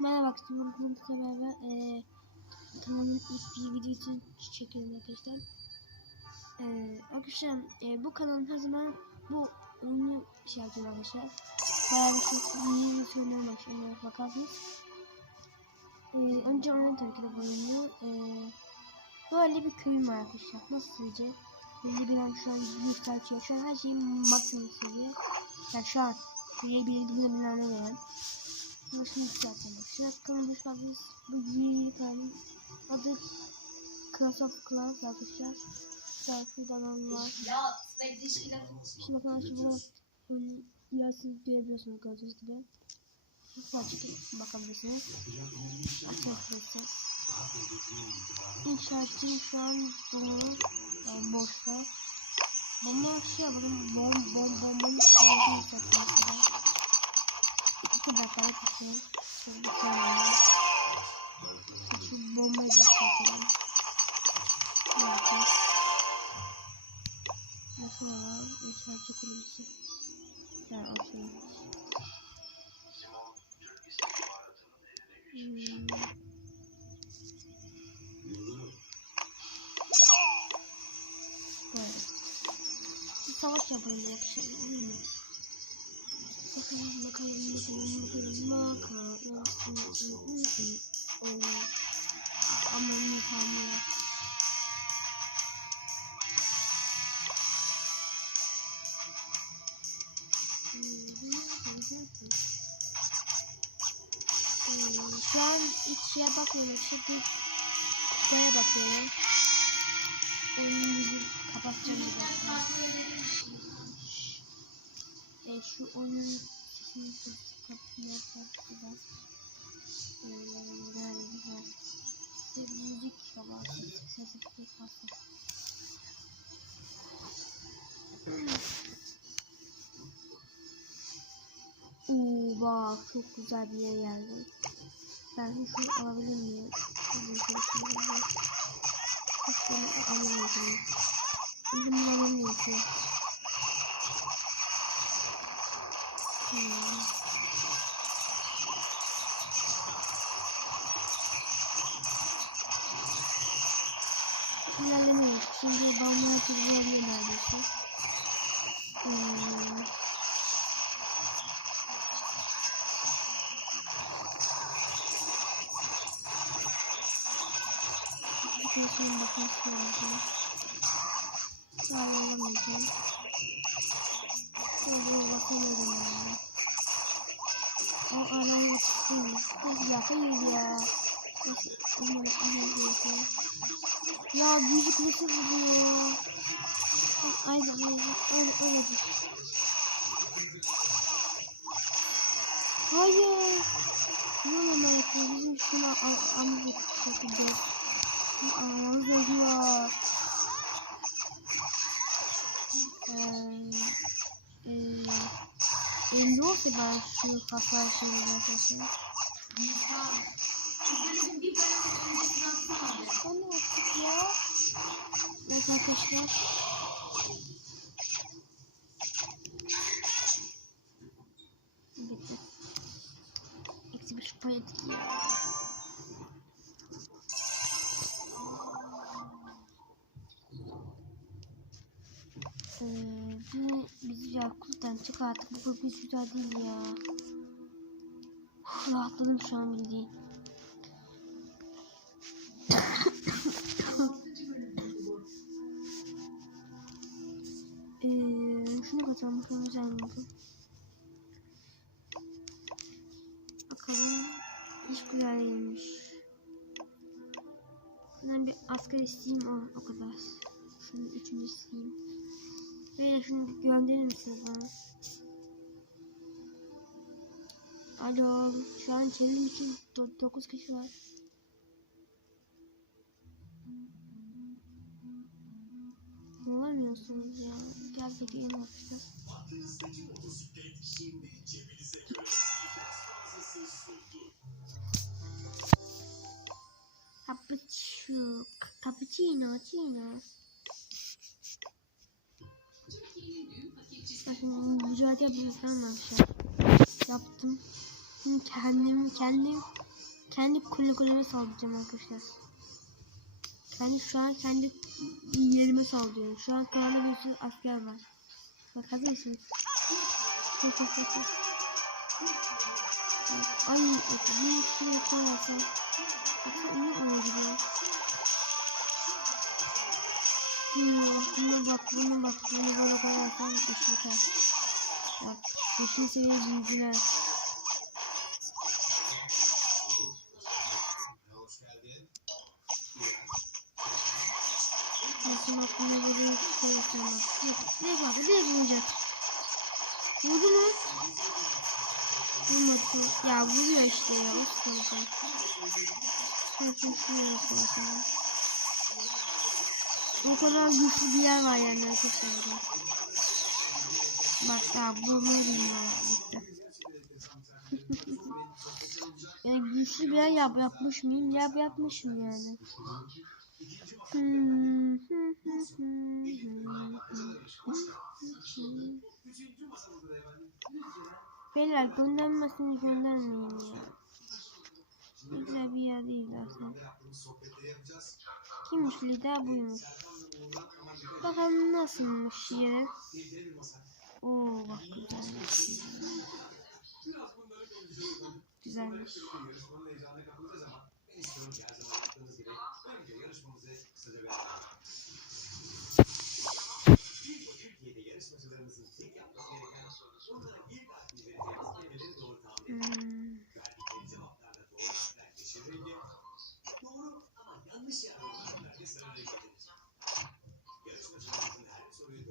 Merhaba arkadaşlar. Bugün sizlerle beraber kanalımın ilk bir videosu çekiyorum arkadaşlar. Eee arkadaşlar eee, bu kanalın her zaman bu oyunu şey yapacağım arkadaşlar. Bayağı bir şey da söylüyorum arkadaşlar. Bakarsınız. Eee önce oyunu tabii ki de bu oyunu. Eee böyle bir köyüm var arkadaşlar. Nasıl sizce? Belli bir an şu an yükseltiyor. Şu an her şeyin maksimum seviye. Yani şu an. Belirli bir binane veren. Başını yükseltelim. Şuraya kanalı şu an biz bu yeni tane adı Class of Clans arkadaşlar. Şurada adam var. Şimdi bakın arkadaşlar bu böyle yarısını görebiliyorsunuz gördüğünüz gibi. Çıkıp bakabilirsiniz. Açabilirsiniz. İnşaatçı şu an dolu. Yani boşta. Bomba şey yapalım. Bom bom bombanın sayesinde yükseltmek İki dakika bir şey. Şöyle bir var. Şu bombayı da yükseltelim. Evet. Nasıl var? İnşaatçı kulübüsü. Yani o şey. Hmm. Evet. Bir savaş yapalım bir akşam. Olur Şu an şeye bakmıyorum. Şimdi şeye bakıyorum. Oyunumuzu kapatacağım. E, şu oyunun sesini kapatmaya çalışacağım. Böyle güzel. İşte müzik var. Sesi bir fazla. Oo bak çok güzel bir yere geldim. Şurasına bakması lazım. Daha yollamayacağım. Şuraya bakamıyorum yani. O adam yetişmiyor. Hayır ya hayır ya. Neyse, onları anlayacağım. Ya büyücü kulesi vuruyor. Ay ay öyle öyle. Hayır. Ne Bizim şuna olsa ben şu hasar şeyini arkadaşlar. Sen ne yaptık ya? Evet arkadaşlar. Bitti. Eksi bir para ettik bizi Yakut'tan çıkarttık. Bu grup hiç güzel değil ya. Uf, rahatladım şu an bildiğin. Ee, şunu katalım. Bakalım güzel mi. Bakalım. Hiç güzel değilmiş. Ben bir asgari isteyeyim o, o kadar. Şunu üçüncü isteyeyim. Ve şunu gönderir misiniz bana? Alo, şu an çevrim için 9 kişi var. Bulamıyorsunuz ya. Gel bir yeni yapacağız. Cappuccino, cappuccino, cino. Bakın mücadele yapacağız tamam arkadaşlar. Yaptım. Şimdi kendim kendim kendi kule kuleme saldıracağım arkadaşlar. Ben şu an kendi yerime saldırıyorum. Şu an kanalda bir sürü asker var. Bak hazır mısınız? Ay, bir sürü koyarsın. Baksana ne oluyor Hmm, bunu bak, bunu bak, bunu böyle koyarsan iş biter. Bak, beşinci seviye büyücüler. Nasıl bak, bunu böyle koyarsan bak. Direkt bak, direkt vuracak. Vurdu mu? Vurmadı. Ya vuruyor işte ya, o sıkıntı. Bakın şuraya koyacağım. O kadar güçlü bir yer var yani arkadaşlar. Bak ya bu ne. Bitti. yani güçlü bir yer yap, yapmış mıyım? Yap yapmışım yani. Beyler göndermesini göndermeyin ya. Güzel bir yer değil aslında. Kimmiş lider buymuş. Bakalım nasılmış yeri. Oo bak güzelmiş. Güzelmiş.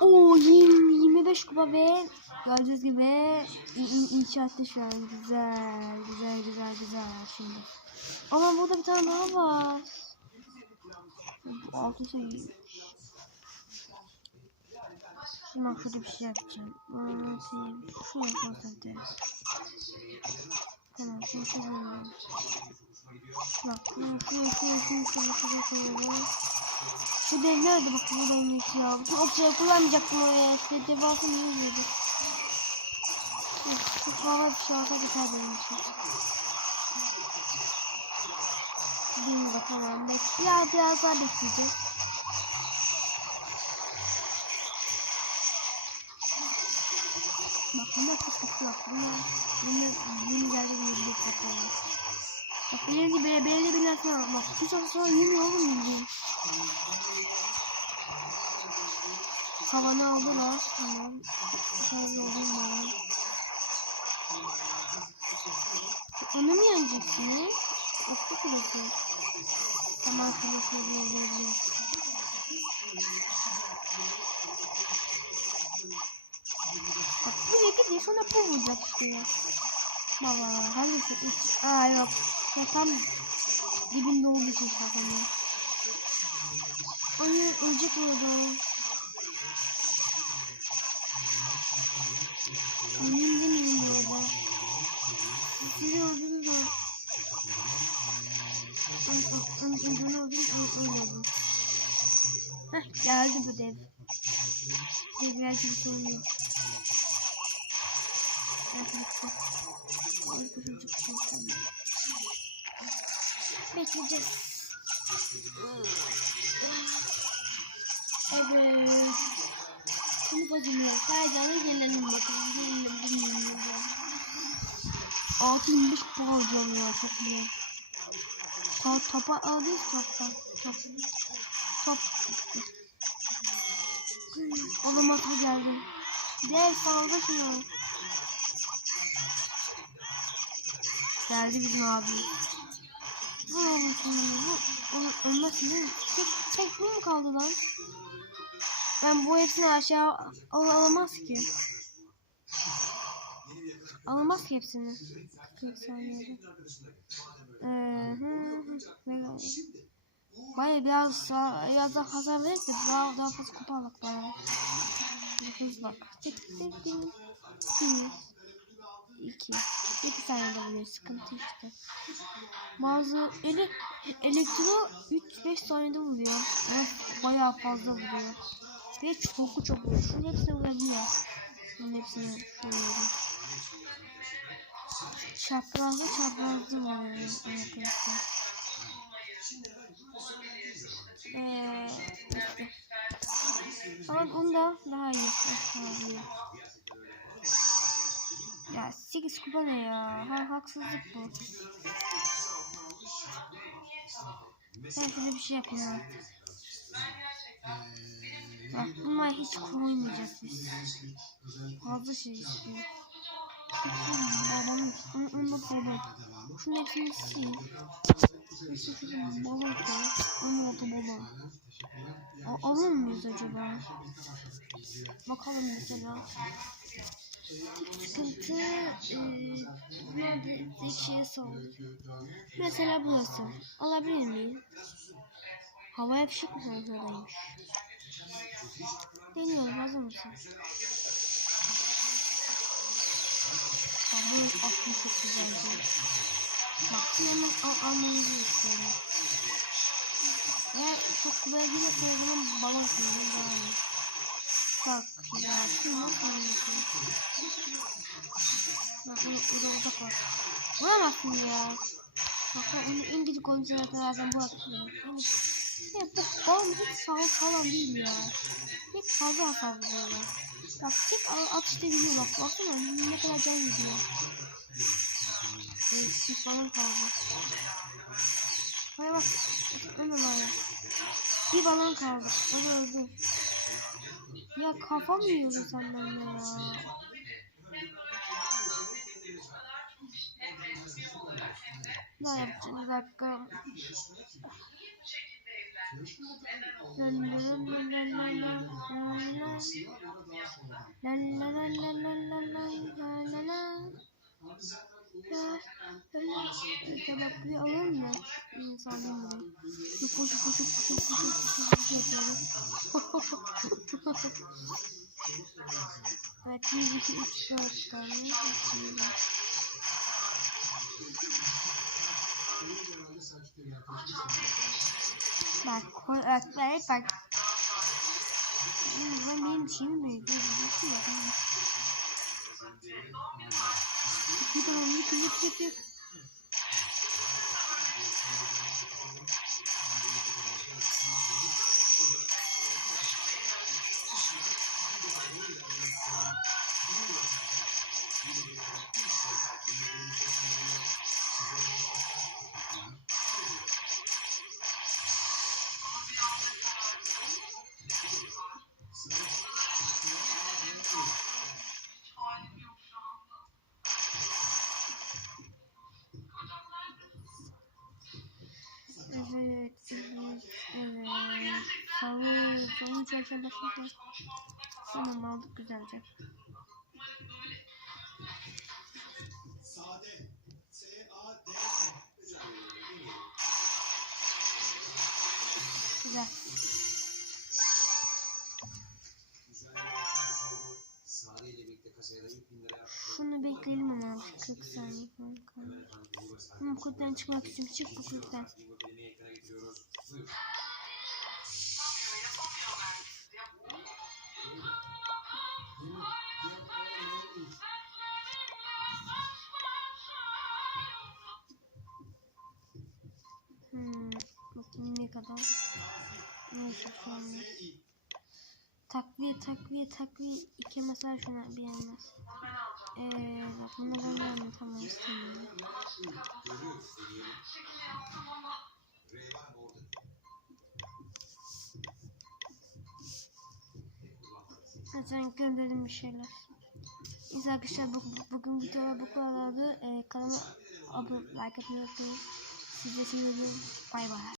Oo 20, 25 kupa ve gördüğünüz gibi in- in- inşaatta şu an güzel güzel güzel güzel şimdi. Ama burada bir tane daha var. Bu altı seviye. Şimdi şurada bir şey yapacağım. Bunu sileyim. Şunu konsantre. Tamam şunu koyuyorum. Bak. Şu dev nerede bak buradaymış ya. Bu opsiyon kullanmayacaktım oraya. İşte dev altın ne oluyordu? Çok fazla bir şey olsa biter benim için. Tamam. Bek biraz, biraz daha bekleyeceğim. Bak bunda fıstık yok. Bunu, bunu, bunu geldi bir bakalım. Bak belirli belirli belirli bir. Bak şu çok sonra yemiyor oğlum bildiğin. Havanı aldılar. Tamam. Şarj oldum bana. Onu mu yeneceksiniz? Oklu kulesi. Tamam kulesi yiyebiliriz. Bak buraya gidiyor sonra bu vuracak işte. Baba hangisi? Aa yok. Ya tam dibinde olduğu için şakamıyor. Hayır ölecek orada. Emin değilim bu arada. Sizi öldürdüm de. Öldürdüm öldürdüm öldürdüm. Heh geldi bu dev. Dev geldi bir sorun yok. Arkadaşlar. Arkadaşlar çok şey tamam. Bekleyeceğiz. Evet. Bunu bacımlar. Kaydan'a gelelim bakalım. Gelelim bilmiyorum. 625 kupa alacağım ya çok iyi. Ta tapa aldıyız toptan. Top. Top. Olamaz bu geldi. Dev saldı şunu. Geldi bizim abi. Bu bu. Değil mi? Tek, tek bu mu kaldı lan? Ben bu hepsini aşağı al alamaz ki. Alamaz ki hepsini. 40 saniyede. Ee, hı, biraz daha, biraz daha hasar verirse daha, daha fazla kupa alak bana. Hız. Tık tık tık. Bir. İki. İki saniyede buluyor. Sıkıntı işte. Bazı ele, elektro 3-5 saniyede vuruyor. Evet, bayağı fazla vuruyor. Ve çok çok vuruyor. Şunun hepsini vurabiliyor. Şunun hepsini vuruyorum. Çaprazlı çaprazlı vuruyor arkadaşlar. Eee işte. Ama bunda daha iyi. Daha iyi. Ya 8 kupa ne ya? Ha, haksızlık bu. Ben size bir şey yapayım artık. Bak bunlar hiç koymayacağız biz. Fazla şey istiyor. Babam, onu, da babam. Şunun hepsini sil. Babam koy. Onu oldu babam. A- alır mıyız acaba? Bakalım mesela. Sıkıntı tek şeye sağlıyor. Mesela burası. Alabilir miyim? Havaya fişek mi sanatındaymış? Deniyorum hazır mısın? Bak bu aklım çok güzeldi. Bak şimdi hemen al almanızı istiyorum. Eğer çok kubaya girerse o zaman balon iyi. Bak ya şunu nasıl anlatayım? Bak bunu burada uzak var. Vuramazsın ya. Bak ben en gıcık oyuncular kadar bu atıyorum. Ya bu balon hiç sağ falan değil ya. Hiç fazla hasar vuruyorlar. Bak tek atışta gidiyor bak. Baksana ne kadar can gidiyor. Evet, bir balon kaldı. Hayır bak. Öyle var ya. Bir balon kaldı. O da. Ya kafam yiyordu senden ya. Ne yapacağım bir dakika. Tabak bir alalım mı? İnsanın mı? Koşu koşu koşu koşu koşu koşu koşu Evet 1 2 3 4 tane. Bak koy evet bak bak. Hmm, Ben benim şeyimi büyüdüm. Bir tamam bir kızıp çekip. Evet, çarşamba başladı. Tamam aldık güzelce. Güzel. Şunu bekleyelim ama artık 40 saniye falan kaldı. Ama bu kulüpten çıkmak için çık bu kulüpten. Kadar. Neyse an. Takviye takviye takviye iki mesela şuna bir yanmaz. Eee bak bunlardan ben tamam istemiyorum. Zaten gönderdim bir şeyler. Neyse arkadaşlar bu, bu, bugün videolar bu kadardı. Ee, kanalıma abone like atmayı unutmayın. Sizi seviyorum. Bay bay.